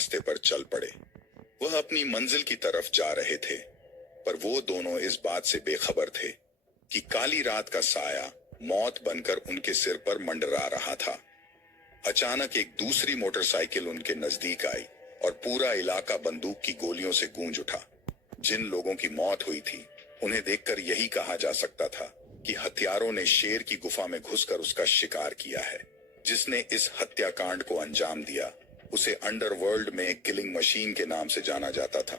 रास्ते पर चल पड़े। वह अपनी मंजिल की तरफ जा रहे थे, पर वो दोनों इस बात से बेखबर थे कि काली रात का साया मौत बनकर उनके सिर पर मंडरा रहा था। अचानक एक दूसरी मोटरसाइकिल उनके नजदीक आई और पूरा इलाका बंदूक की गोलियों से गूंज उठा। जिन लोगों की मौत हुई थी, उन्हें देखकर यही कहा जा सकता था कि हत्यारों ने शेर की गुफा में घुसकर उसका शिकार किया है। जिसने इस हत्याकांड को अंजाम दिया, उसे अंडरवर्ल्ड में किलिंग मशीन के नाम से जाना जाता था।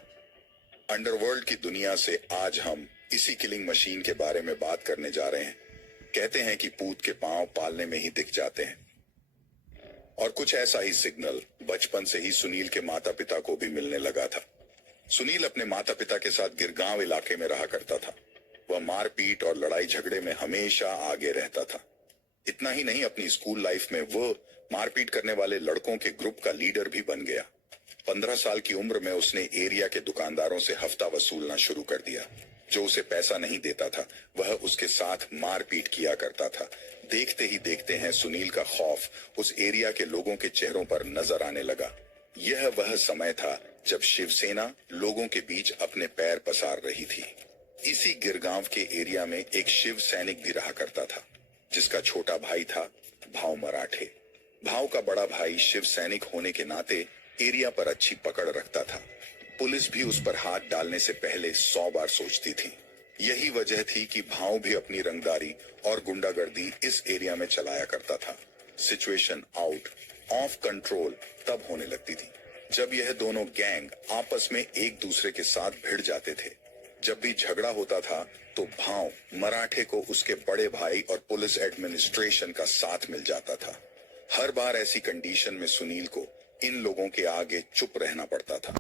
अंडरवर्ल्ड की दुनिया से आज हम इसी किलिंग मशीन के बारे में बात करने जा रहे हैं। कहते हैं कि पूत के पांव पालने में ही दिख जाते हैं, और कुछ ऐसा ही सिग्नल बचपन से ही सुनील के माता पिता को भी मिलने लगा था। सुनील अपने माता पिता के साथ गिरगांव इलाके में रहा करता था। वह मारपीट और लड़ाई झगड़े में हमेशा आगे रहता था। इतना ही नहीं, अपनी स्कूल लाइफ में वो मारपीट करने वाले लड़कों के ग्रुप का लीडर भी बन गया। 15 साल की उम्र में उसने एरिया के दुकानदारों से हफ्ता वसूलना शुरू कर दिया। जो उसे पैसा नहीं देता था, वह उसके साथ मारपीट किया करता था। देखते ही देखते हैं सुनील का खौफ उस एरिया के लोगों के चेहरों पर नजर आने लगा। यह वह समय था जब शिवसेना लोगों के बीच अपने पैर पसार रही थी। इसी गिरगांव के एरिया में एक शिव सैनिक भी रहा करता था, जिसका छोटा भाई था भाव मराठे। भाव का बड़ा भाई शिव सैनिक होने के नाते एरिया पर अच्छी पकड़ रखता था। पुलिस भी उस पर हाथ डालने से पहले 100 बार सोचती थी। यही वजह थी कि भाव भी अपनी रंगदारी और गुंडागर्दी इस एरिया में चलाया करता था। सिचुएशन आउट ऑफ कंट्रोल तब होने लगती थी जब यह दोनों गैंग आपस में एक दूसरे के साथ भिड़ जाते थे। जब भी झगड़ा होता था तो भाव मराठे को उसके बड़े भाई और पुलिस एडमिनिस्ट्रेशन का साथ मिल जाता था। हर बार ऐसी कंडीशन में सुनील को इन लोगों के आगे चुप रहना पड़ता था।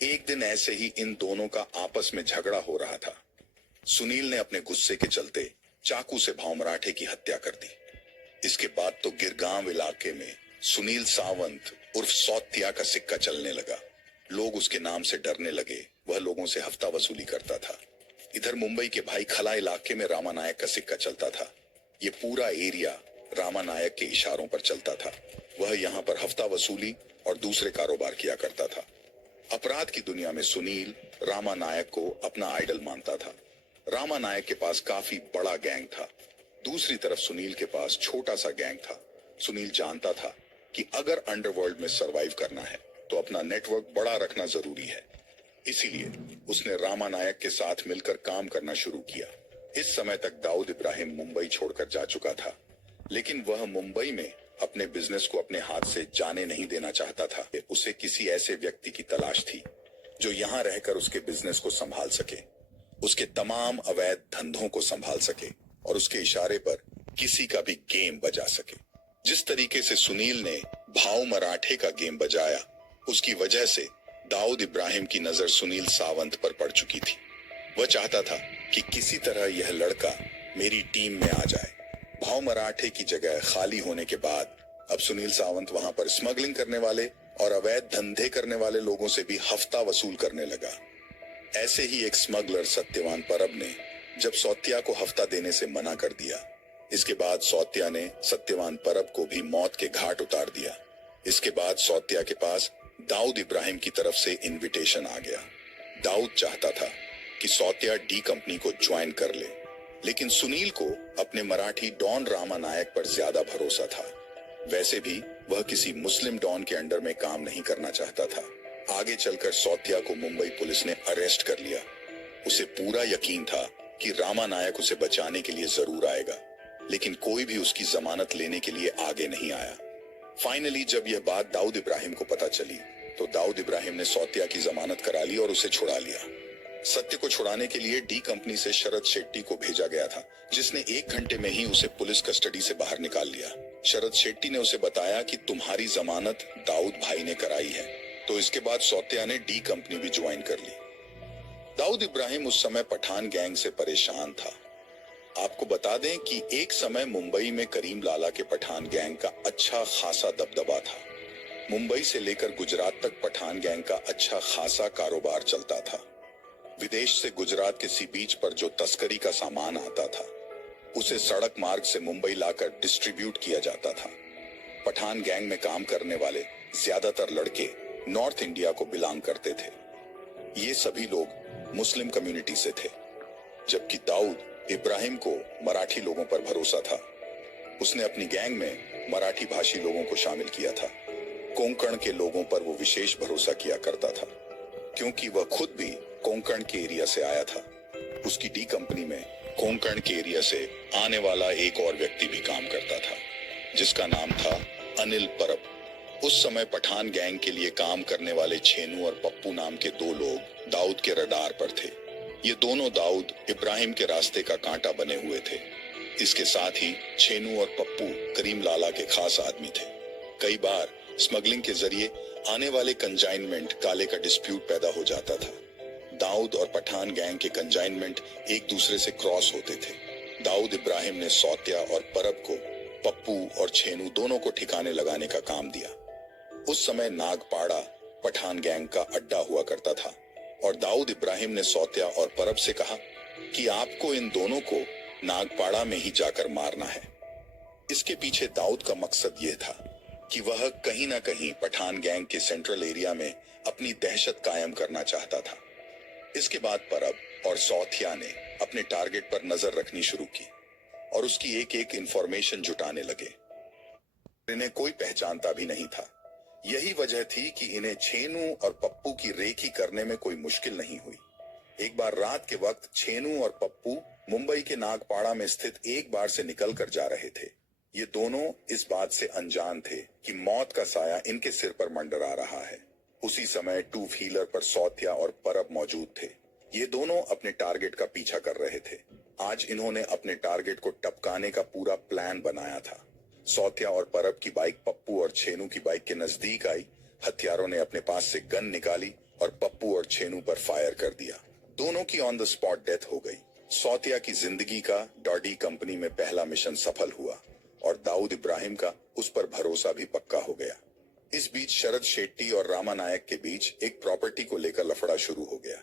एक दिन ऐसे ही इन दोनों का आपस में झगड़ा हो रहा था। सुनील ने अपने गुस्से के चलते चाकू से भाव मराठे की हत्या कर दी। इसके बाद तो गिरगांव इलाके में सुनील सावंत उर्फ सौत्या का सिक्का चलने लगा। लोग उसके नाम से डरने लगे। वह लोगों से हफ्ता वसूली करता था। इधर मुंबई के भाई खला इलाके में रामा नायक का सिक्का चलता था। ये पूरा एरिया रामा नायक के इशारों पर चलता था। वह यहाँ पर हफ्ता वसूली और दूसरे कारोबार किया करता था। अपराध की दुनिया में सुनील रामा नायक को अपना आइडल मानता था। रामा नायक के पास काफी बड़ा गैंग था। दूसरी तरफ सुनील के पास छोटा सा गैंग था। सुनील जानता था कि अगर अंडरवर्ल्ड में सरवाइव करना है तो अपना नेटवर्क बड़ा रखना जरूरी है। इसीलिए उसने रामा नायक के साथ मिलकर काम करना शुरू किया। इस समय तक दाऊद इब्राहिम मुंबई छोड़कर जा चुका था, लेकिन वह मुंबई में अपने बिजनेस को अपने हाथ से जाने नहीं देना चाहता था। उसे किसी ऐसे व्यक्ति की तलाश थी जो यहाँ रहकर उसके बिजनेस को संभाल सके, उसके तमाम अवैध धंधों को संभाल सके और उसके इशारे पर किसी का भी गेम बजा सके। जिस तरीके से सुनील ने भाव मराठे का गेम बजाया, उसकी वजह से दाऊद इब्राहिम की नजर सुनील सावंत पर पड़ चुकी थी। वह चाहता था कि किसी तरह यह लड़का मेरी टीम में आ जाए। भाव मराठे की जगह खाली होने के बाद अब सुनील सावंत वहां पर स्मगलिंग करने वाले और अवैध धंधे करने वाले लोगों से भी हफ्ता वसूल करने लगा। ऐसे ही एक स्मगलर सत्यवान परब ने जब सौत्या को हफ्ता देने से मना कर दिया, इसके बाद सौत्या ने सत्यवान परब को भी मौत के घाट उतार दिया। इसके बाद सौत्या के पास दाऊद इब्राहिम की तरफ से इनविटेशन आ गया। दाऊद चाहता था कि सौत्या डी कंपनी को ज्वाइन कर ले, लेकिन सुनील को अपने मराठी डॉन रामा नायक पर ज्यादा भरोसा था। वैसे भी वह किसी मुस्लिम डॉन के अंडर में काम नहीं करना चाहता था। आगे चलकर सौत्या को मुंबई पुलिस ने अरेस्ट कर लिया। उसे पूरा यकीन था कि रामा नायक उसे बचाने के लिए जरूर आएगा, लेकिन कोई भी उसकी जमानत लेने के लिए आगे नहीं आया। फाइनली जब यह बात दाऊद इब्राहिम को पता चली तो दाऊद इब्राहिम ने सौत्या की जमानत करा ली और उसे छुड़ा लिया। सत्य को छुड़ाने के लिए डी कंपनी से शरद शेट्टी को भेजा गया था, जिसने 1 घंटे में ही उसे पुलिस कस्टडी से बाहर निकाल लिया। शरद शेट्टी ने उसे बताया कि तुम्हारी जमानत दाऊद भाई ने कराई है। तो इसके बाद सौत्या ने डी कंपनी भी ज्वाइन कर ली। दाऊद इब्राहिम उस समय पठान गैंग से परेशान था। आपको बता दें कि एक समय मुंबई में करीम लाला के पठान गैंग का अच्छा खासा दबदबा था। मुंबई से लेकर गुजरात तक पठान गैंग का अच्छा खासा कारोबार चलता था। विदेश से गुजरात के सी बीच पर जो तस्करी का सामान आता था, उसे सड़क मार्ग से मुंबई लाकर डिस्ट्रीब्यूट किया जाता था। पठान गैंग में काम करने वाले ज्यादातर लड़के नॉर्थ इंडिया को बिलोंग करते थे। ये सभी लोग मुस्लिम कम्युनिटी से थे, जबकि दाऊद इब्राहिम को मराठी लोगों पर भरोसा था। उसने अपनी गैंग में मराठी भाषी लोगों को शामिल किया था। कोंकण के लोगों पर वो विशेष भरोसा किया करता था, क्योंकि वह खुद भी कोंकण के एरिया से आया था। उसकी डी कंपनी में कोंकण के एरिया से आने वाला एक और व्यक्ति भी काम करता था, जिसका नाम था अनिल परब। उस समय पठान गैंग के लिए काम करने वाले छेनू और पप्पू नाम के दो लोग दाऊद के रडार पर थे। ये दोनों दाऊद इब्राहिम के रास्ते का कांटा बने हुए थे। इसके साथ ही छेनू और पप्पू करीम लाला के खास आदमी थे। कई बार स्मगलिंग के जरिए आने वाले कंजाइनमेंट काले का डिस्प्यूट पैदा हो जाता था। दाऊद और पठान गैंग के कंजाइनमेंट एक दूसरे से क्रॉस होते थे। दाऊद इब्राहिम ने सौत्या और परब को पप्पू और छेनू दोनों को ठिकाने लगाने का काम दिया। उस समय नागपाड़ा पठान गैंग का अड्डा हुआ करता था और दाऊद इब्राहिम ने सौत्या और परब से कहा कि आपको इन दोनों को नागपाड़ा में ही जाकर मारना है। इसके पीछे दाऊद का मकसद यह था कि वह कहीं ना कहीं पठान गैंग के सेंट्रल एरिया में अपनी दहशत कायम करना चाहता था। इसके बाद परब और सौथिया ने अपने टारगेट पर नजर रखनी शुरू की और उसकी एक एक इंफॉर्मेशन जुटाने लगे। इन्हें कोई पहचानता भी नहीं था। यही वजह थी कि इन्हें छेनू और पप्पू की रेकी करने में कोई मुश्किल नहीं हुई। एक बार रात के वक्त छेनू और पप्पू मुंबई के नागपाड़ा में स्थित एक बार से निकल कर जा रहे थे। ये दोनों इस बात से अनजान थे कि मौत का साया इनके सिर पर मंडरा रहा है। उसी समय टू व्हीलर पर सौत्या और परब मौजूद थे। ये दोनों अपने टारगेट का पीछा कर रहे थे। आज इन्होंने अपने टारगेट को टपकाने का पूरा प्लान बनाया था। सौत्या और परब की बाइक पप्पू और छेनू की बाइक के नजदीक आई। हथियारों ने अपने पास से गन निकाली और पप्पू और छेनू पर फायर कर दिया। दोनों की ऑन द स्पॉट डेथ हो गई। सौत्या की जिंदगी का डॉडी कंपनी में पहला मिशन सफल हुआ और दाऊद इब्राहिम का उस पर भरोसा भी पक्का हो गया। इस बीच शरद शेट्टी और रामा नायक के बीच एक प्रॉपर्टी को लेकर लफड़ा शुरू हो गया।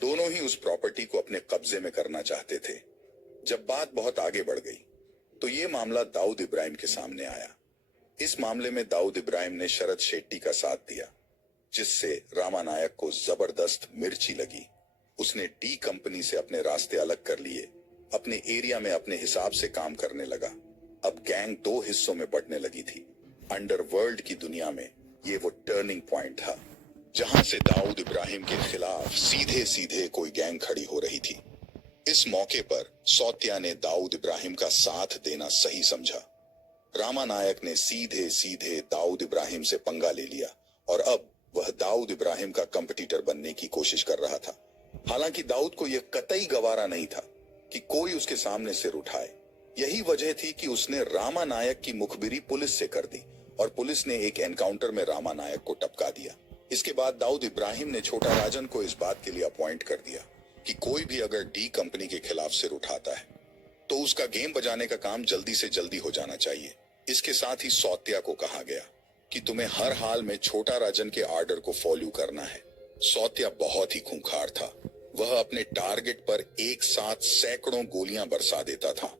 दोनों ही उस प्रॉपर्टी को अपने कब्जे में करना चाहते थे। जब बात बहुत आगे बढ़ गई तो ये मामला दाऊद इब्राहिम के सामने आया। इस मामले में दाऊद इब्राहिम ने शरद शेट्टी का साथ दिया, जिससे रामा नायक को जबरदस्त मिर्ची लगी। उसने डी कंपनी से अपने रास्ते अलग कर लिए, अपने एरिया में अपने हिसाब से काम करने लगा। अब गैंग दो हिस्सों में बढ़ने लगी थी। अंडरवर्ल्ड की दुनिया में ये वो टर्निंग पॉइंट था जहां से दाऊद इब्राहिम के खिलाफ सीधे सीधे कोई गैंग खड़ी हो रही थी। इस मौके पर सौत्या ने दाऊद इब्राहिम का साथ देना सही समझा। रामा नायक ने सीधे सीधे दाऊद इब्राहिम से पंगा ले लिया और अब वह दाऊद इब्राहिम का कंपटीटर बनने की कोशिश कर रहा था। हालांकि दाऊद को यह कतई गवारा नहीं था कि कोई उसके सामने सिर उठाए। यही वजह थी कि उसने रामा नायक की मुखबिरी पुलिस से कर दी और पुलिस ने एक एनकाउंटर में रामा नायक को टपका दिया। इसके बाद दाऊद इब्राहिम ने छोटा राजन को इस बात के लिए अपॉइंट कर दिया कि कोई भी अगर डी कंपनी के खिलाफ सिर उठाता है तो उसका गेम बजाने का काम जल्दी से जल्दी हो जाना चाहिए। इसके साथ ही सौत्या को कहा गया कि तुम्हें हर हाल में छोटा राजन के आर्डर को फॉलो करना है। सौत्या बहुत ही खूंखार था। वह अपने टारगेट पर एक साथ सैकड़ों गोलियां बरसा देता था।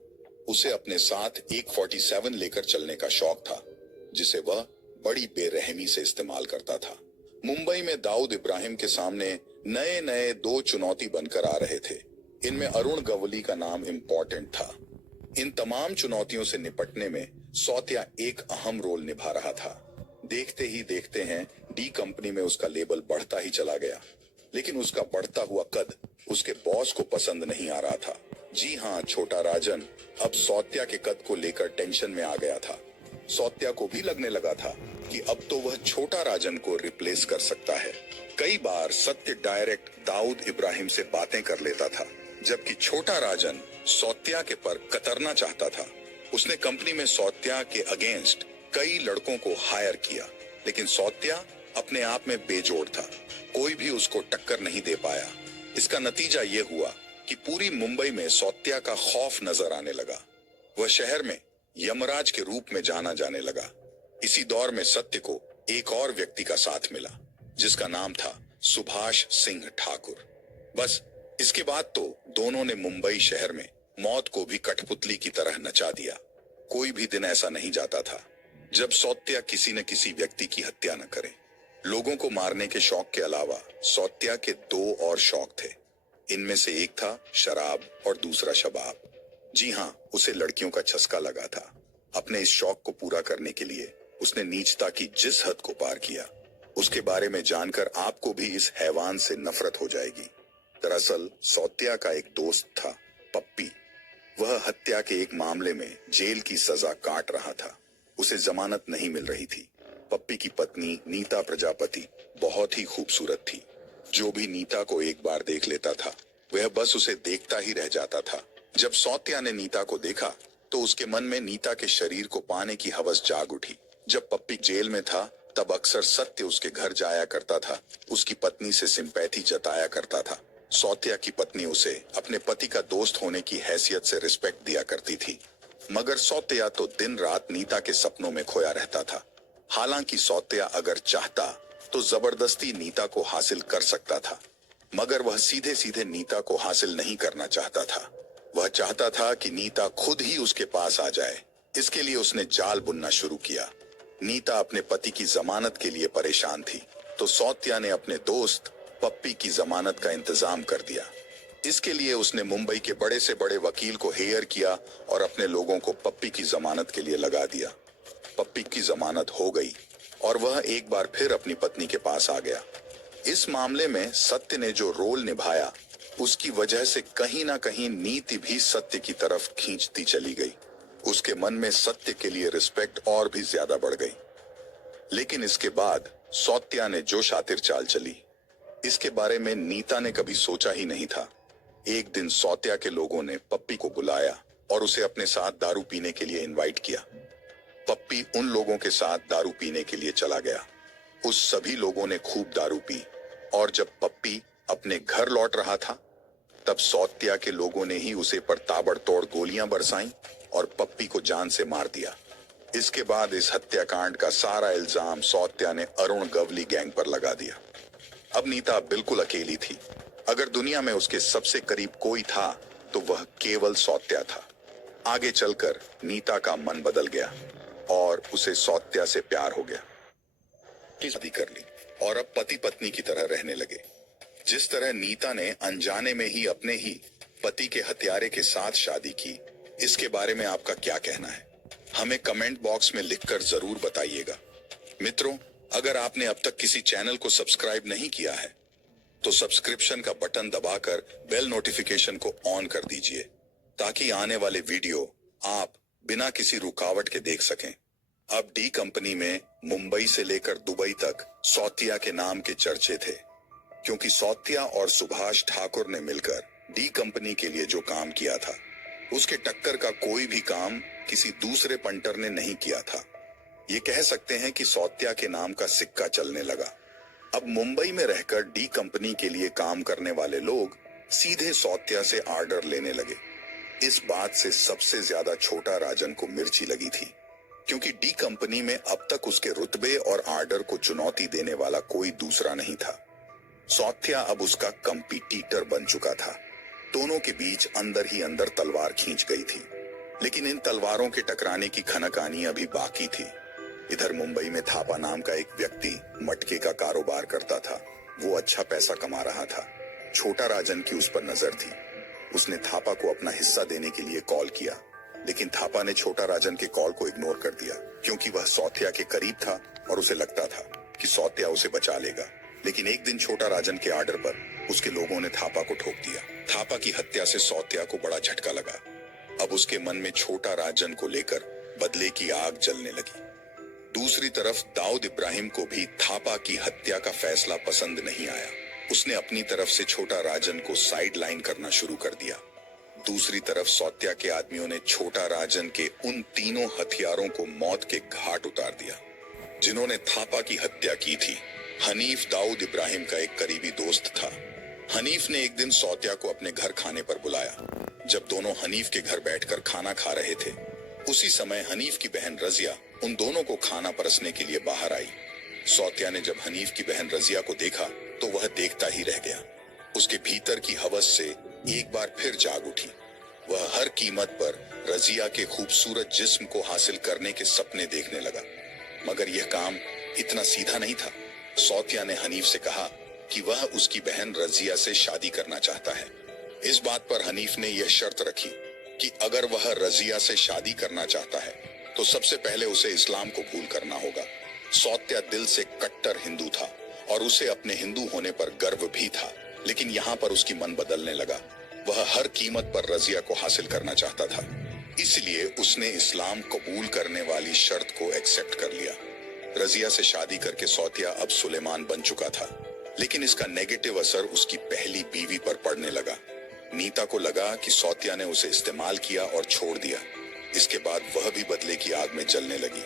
उसे अपने साथ एक 47 लेकर चलने का शौक था, जिसे वह बड़ी बेरहमी से इस्तेमाल करता था। मुंबई में दाऊद इब्राहिम के सामने नए नए दो चुनौती बनकर आ रहे थे। इनमें अरुण गवली का नाम इम्पोर्टेंट था। इन तमाम चुनौतियों से निपटने में सौत्या एक अहम रोल निभा रहा था। देखते ही देखते हैं डी कंपनी में उसका लेबल बढ़ता ही चला गया, लेकिन उसका बढ़ता हुआ कद उसके बॉस को पसंद नहीं आ रहा था। जी हाँ, छोटा राजन अब सौत्या के कद को लेकर टेंशन में आ गया था। सौत्या को भी लगने लगा था कि अब तो वह छोटा राजन को रिप्लेस कर सकता है। कई बार सत्य डायरेक्ट दाऊद इब्राहिम से बातें कर लेता था, जबकि छोटा राजन सौत्या के पर कतरना चाहता था। उसने कंपनी में सौत्या के अगेंस्ट कई लड़कों को हायर किया, लेकिन सौत्या अपने आप में बेजोड़ था। कोई भी उसको टक्कर नहीं दे पाया। इसका नतीजा ये हुआ कि पूरी मुंबई में सौत्या का खौफ नजर आने लगा। वह शहर में यमराज के रूप में जाना जाने लगा। इसी दौर में सत्य को एक और व्यक्ति का साथ मिला, जिसका नाम था सुभाष सिंह ठाकुर। बस इसके बाद तो दोनों ने मुंबई शहर में मौत को भी कठपुतली की तरह नचा दिया। कोई भी दिन ऐसा नहीं जाता था जब सौत्या किसी न किसी व्यक्ति की हत्या न करे। लोगों को मारने के शौक के अलावा सौत्या के दो और शौक थे। इनमें से एक था शराब और दूसरा शबाब। जी हाँ, उसे लड़कियों का चस्का लगा था। अपने इस शौक को पूरा करने के लिए उसने नीचता की जिस हद को पार किया, उसके बारे में जानकर आपको भी इस हैवान से नफरत हो जाएगी। दरअसल सौत्या का एक दोस्त था, पप्पी। वह हत्या के एक मामले में जेल की सजा काट रहा था। उसे जमानत नहीं मिल रही थी। पप्पी की पत्नी नीता प्रजापति बहुत ही खूबसूरत थी। जो भी नीता को एक बार देख लेता था, वह बस उसे देखता ही रह जाता था। जब सौत्या ने नीता को देखा तो उसके मन में नीता के शरीर को पाने की हवस जाग उठी। जब पप्पी जेल में था तब अक्सर सत्य उसके घर जाया करता था, उसकी पत्नी से सिंपैथी जताया करता था। सौत्या की पत्नी उसे अपने पति का दोस्त होने की हैसियत से रिस्पेक्ट दिया करती थी, मगर सौत्या तो दिन रात नीता के सपनों में खोया रहता था। हालांकि सौत्या अगर चाहता तो जबरदस्ती नीता को हासिल कर सकता था, मगर वह सीधे सीधे नीता को हासिल नहीं करना चाहता था। वह चाहता था कि नीता खुद ही उसके पास आ जाए। इसके लिए उसने जाल बुनना शुरू किया। नीता अपने पति की जमानत के लिए परेशान थी, तो सौत्या ने अपने दोस्त पप्पी की जमानत का इंतजाम कर दिया। इसके लिए उसने मुंबई के बड़े से बड़े वकील को हेयर किया और अपने लोगों को पप्पी की जमानत के लिए लगा दिया। पप्पी की जमानत हो गई और वह एक बार फिर अपनी पत्नी के पास आ गया। इस मामले में सत्य ने जो रोल निभाया, उसकी वजह से कहीं ना कहीं नीति भी सत्य की तरफ खींचती चली गई। उसके मन में सत्य के लिए रिस्पेक्ट और भी ज्यादा बढ़ गई। लेकिन इसके बाद सौत्या ने जो शातिर चाल चली, इसके बारे में नीता ने कभी सोचा ही नहीं था। एक दिन सौत्या के लोगों ने पप्पी को बुलाया और उसे अपने साथ दारू पीने के लिए इनवाइट किया। पप्पी उन लोगों के साथ दारू पीने के लिए चला गया। उस सभी लोगों ने खूब दारू पी और जब पप्पी अपने घर लौट रहा था, तब सौत्या के लोगों ने ही उसे पर ताबड़तोड़ गोलियां बरसाईं और पप्पी को जान से मार दिया। इसके बाद इस हत्याकांड का सारा इल्जाम सौत्या ने अरुण गवली गैंग पर लगा दिया। अब नीता बिल्कुल अकेली थी। अगर दुनिया में उसके सबसे करीब कोई था तो वह केवल सौत्या था। आगे चलकर नीता का मन बदल गया और उसे सौत्या से प्यार हो गया। शादी कर ली और अब पति पत्नी की तरह रहने लगे। जिस तरह नीता ने अनजाने में ही अपने ही पति के हत्यारे के साथ शादी की, इसके बारे में आपका क्या कहना है? हमें कमेंट बॉक्स में लिखकर जरूर बताइएगा। मित्रों, अगर आपने अब तक किसी चैनल को सब्सक्राइब नहीं किया है तो सब्सक्रिप्शन का बटन दबाकर बेल नोटिफिकेशन को ऑन कर दीजिए, ताकि आने वाले वीडियो आप बिना किसी रुकावट के देख सकें। अब डी कंपनी में मुंबई से लेकर दुबई तक सौत्या के नाम के चर्चे थे, क्योंकि सौत्या और सुभाष ठाकुर ने मिलकर डी कंपनी के लिए जो काम किया था, उसके टक्कर का कोई भी काम किसी दूसरे पंटर ने नहीं किया था। ये कह सकते हैं कि सौत्या के नाम का सिक्का चलने लगा। अब मुंबई में रहकर डी कंपनी के लिए काम करने वाले लोग सीधे सौत्या से ऑर्डर लेने लगे। इस बात से सबसे ज्यादा छोटा राजन को मिर्ची लगी थी, क्योंकि डी कंपनी में अब तक उसके रुतबे और ऑर्डर को चुनौती देने वाला कोई दूसरा नहीं था। सौत्या अब उसका कंपीटीटर बन चुका था। दोनों के बीच अंदर ही अंदर तलवार खींच गई थी, लेकिन इन तलवारों के टकराने की खनकानी अभी बाकी थी। इधर मुंबई में थापा नाम का एक व्यक्ति मटके का कारोबार करता था। वो अच्छा पैसा कमा रहा था। छोटा राजन की उस पर नजर थी। उसने थापा को अपना हिस्सा देने के लिए कॉल किया, लेकिन थापा ने छोटा राजन के कॉल को इग्नोर कर दिया, क्योंकि वह सौत्या के करीब था और उसे लगता था कि सौत्या उसे बचा लेगा। लेकिन एक दिन छोटा राजन के ऑर्डर पर उसके लोगों ने थापा को ठोक दिया। थापा की हत्या से सौत्या को बड़ा झटका लगा। अब उसके मन में छोटा राजन को लेकर बदले की आग जलने लगी। दूसरी तरफ दाऊद इब्राहिम को भी थापा की हत्या का फैसला पसंद नहीं आया। उसने अपनी तरफ से छोटा राजन को साइड लाइन करना शुरू कर दिया। दूसरी तरफ सौत्या के आदमियों ने छोटा राजन के उन तीनों हथियारों को मौत के घाट उतार दिया, जिन्होंने थापा की हत्या की थी। हनीफ दाऊद इब्राहिम का एक करीबी दोस्त था। हनीफ ने एक दिन सौत्या को अपने घर खाने पर बुलाया। जब दोनों हनीफ के घर बैठकर खाना खा रहे थे, उसी समय हनीफ की बहन रजिया उन दोनों को खाना परसने के लिए बाहर आई। सौत्या ने जब हनीफ की बहन रजिया को देखा तो वह देखता ही रह गया। उसके भीतर की हवस से एक बार फिर जाग उठी। वह हर कीमत पर रजिया के खूबसूरत जिस्म को हासिल करने के सपने देखने लगा। मगर यह काम इतना सीधा नहीं था। सौतिया ने हनीफ से कहा कि वह उसकी बहन रजिया से शादी करना चाहता है। इस बात पर हनीफ ने यह शर्त रखी कि अगर वह रजिया से शादी करना चाहता है तो सबसे पहले उसे इस्लाम कबूल करना होगा। सौत्या दिल से कट्टर हिंदू था और उसे अपने हिंदू होने पर गर्व भी था, लेकिन यहाँ पर उसकी मन बदलने लगा। वह हर कीमत पर रजिया को हासिल करना चाहता था, इसलिए उसने इस्लाम कबूल करने वाली शर्त को एक्सेप्ट कर लिया। रजिया से शादी करके सौतिया अब सुलेमान बन चुका था, लेकिन इसका नेगेटिव असर उसकी पहली बीवी पर पड़ने लगा। नीता को लगा कि सौतिया ने उसे इस्तेमाल किया और छोड़ दिया। इसके बाद वह भी बदले की आग में जलने लगी।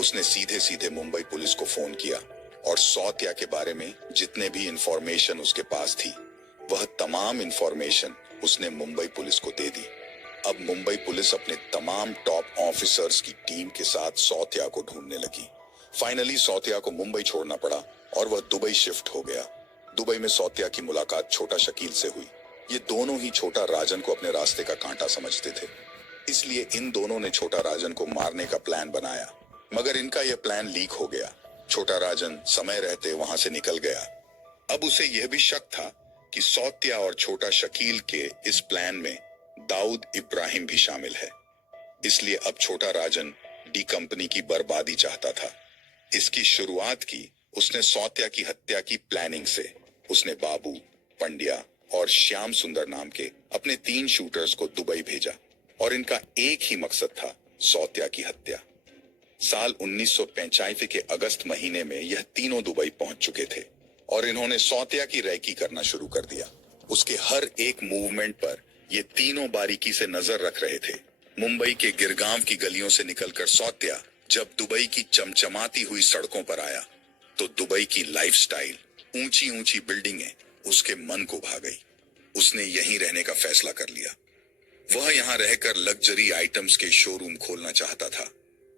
उसने सीधे सीधे मुंबई पुलिस को फोन किया और सौतिया के बारे में जितने भी इंफॉर्मेशन उसके पास थी वह तमाम इंफॉर्मेशन उसने मुंबई पुलिस को दे दी। अब मुंबई पुलिस अपने तमाम टॉप ऑफिसर्स की टीम के साथ सौतिया को ढूंढने लगी। फाइनली सौतिया को मुंबई छोड़ना पड़ा और वह दुबई शिफ्ट हो गया। दुबई में सौतिया की मुलाकात छोटा शकील से हुई। ये दोनों ही छोटा राजन को अपने रास्ते का कांटा समझते थे, इसलिए इन दोनों ने छोटा राजन को मारने का प्लान बनाया, मगर इनका यह प्लान लीक हो गया। छोटा राजन समय रहते वहां से निकल गया। अब उसे यह भी शक था कि सौतिया और छोटा शकील के इस प्लान में दाऊद इब्राहिम भी शामिल है, इसलिए अब छोटा राजन डी कंपनी की बर्बादी चाहता था। इसकी शुरुआत की उसने सौतिया की हत्या की प्लानिंग से। उसने बाबू, पंड्या और श्याम सुंदर नाम के अपने 3 शूटर्स को दुबई भेजा और इनका एक ही मकसद था, सौतिया की हत्या। साल 1985 के अगस्त महीने में यह तीनों दुबई पहुंच चुके थे और इन्होंने सौतिया की रैकी करना शुरू कर दिया। उसके हर एक मूवमेंट पर ये तीनों बारीकी से नजर रख रहे थे। मुंबई के गिरगांव की गलियों से निकलकर सौतिया जब दुबई की चमचमाती हुई सड़कों पर आया तो दुबई की लाइफस्टाइल, ऊंची ऊंची बिल्डिंगें उसके मन को भा गई। उसने यहीं रहने का फैसला कर लिया। वह यहां रहकर लग्जरी आइटम्स के शोरूम खोलना चाहता था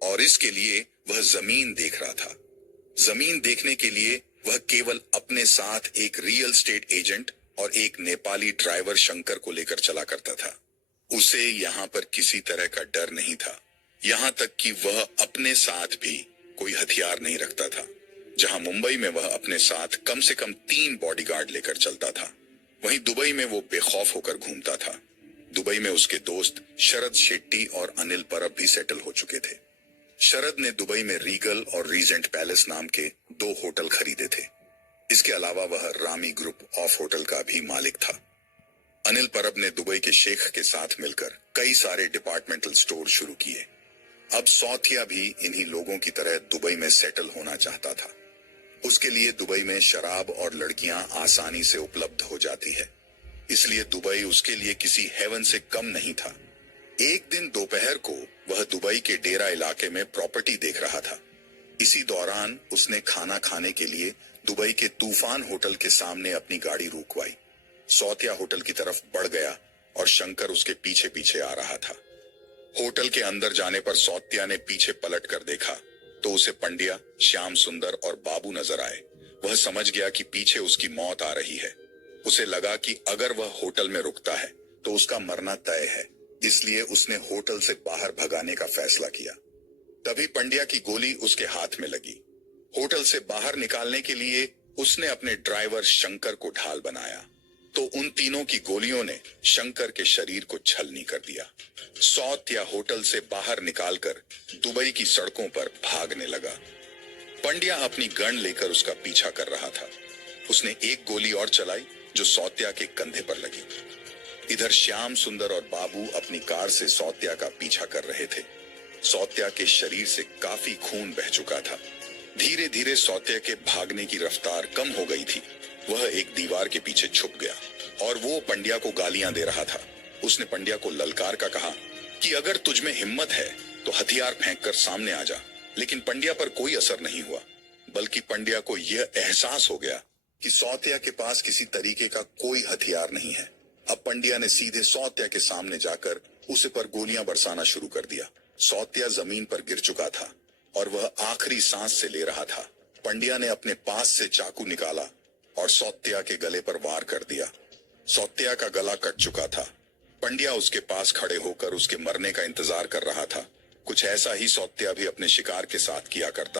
और इसके लिए वह जमीन देख रहा था। जमीन देखने के लिए वह केवल अपने साथ एक रियल एस्टेट एजेंट और एक नेपाली ड्राइवर शंकर को लेकर चला करता था। उसे यहाँ पर किसी तरह का डर नहीं था, यहाँ तक कि वह अपने साथ भी कोई हथियार नहीं रखता था। जहां मुंबई में वह अपने साथ कम से कम 3 बॉडीगार्ड लेकर चलता था, वहीं दुबई में वो बेखौफ होकर घूमता था। दुबई में उसके दोस्त शरद शेट्टी और अनिल परब भी सेटल हो चुके थे। शरद ने दुबई में रीगल और रीजेंट पैलेस नाम के 2 होटल खरीदे थे। इसके अलावा वह रामी ग्रुप ऑफ होटल का भी मालिक था। अनिल परब ने दुबई के शेख के साथ मिलकर कई सारे डिपार्टमेंटल स्टोर शुरू किए। अब सौतिया भी इन्हीं लोगों की तरह दुबई में सेटल होना चाहता था। उसके लिए दुबई में शराब और लड़कियां आसानी से उपलब्ध हो जाती है, इसलिए दुबई उसके लिए किसी हेवन से कम नहीं था। एक दिन दोपहर को वह दुबई के डेरा इलाके में प्रॉपर्टी देख रहा था। इसी दौरान उसने खाना खाने के लिए दुबई के तूफान होटल के सामने अपनी गाड़ी रुकवाई। सौतिया होटल की तरफ बढ़ गया और शंकर उसके पीछे पीछे आ रहा था। होटल के अंदर जाने पर सौतिया ने पीछे पलट कर देखा तो उसे पंड्या, श्याम सुंदर और बाबू नजर आए। वह समझ गया कि पीछे उसकी मौत आ रही है। उसे लगा कि अगर वह होटल में रुकता है तो उसका मरना तय है, इसलिए उसने होटल से बाहर भगाने का फैसला किया। तभी पंड्या की गोली उसके हाथ में लगी। होटल से बाहर निकालने के लिए उसने अपने ड्राइवर शंकर को ढाल बनाया तो उन तीनों की गोलियों ने शंकर के शरीर को छलनी कर दिया। सौतिया होटल से बाहर निकालकर दुबई की सड़कों पर भागने लगा। पंड्या अपनी गन लेकर उसका पीछा कर रहा था। उसने एक गोली और चलाई जो सौतिया के कंधे पर लगी। इधर श्याम सुंदर और बाबू अपनी कार से सौतिया का पीछा कर रहे थे। सौतिया के शरीर से काफी खून बह चुका था। धीरे धीरे सौतिया के भागने की रफ्तार कम हो गई थी। वह एक दीवार के पीछे छुप गया और वो पंड्या को गालियां दे रहा था। उसने पंड्या को ललकार का कहा कि अगर तुझमें हिम्मत है तो हथियार फेंककर सामने आ जा, लेकिन पंड्या पर कोई असर नहीं हुआ, बल्कि पंड्या को यह एहसास हो गया कि सौतिया के पास किसी तरीके का कोई हथियार नहीं है। अब पंड्या ने सीधे सौतिया के सामने जाकर उसे पर गोलियां बरसाना शुरू कर दिया। सौतिया जमीन पर गिर चुका था और वह आखिरी सांस से ले रहा था। पंड्या ने अपने पास से चाकू निकाला और सौतिया के गले पर वार कर दिया। सौतिया का गला कट चुका था। पंड्या उसके पास खड़े होकर उसके मरने का इंतजार कर रहा था। कुछ ऐसा ही सौतिया भी अपने शिकार के साथ किया करता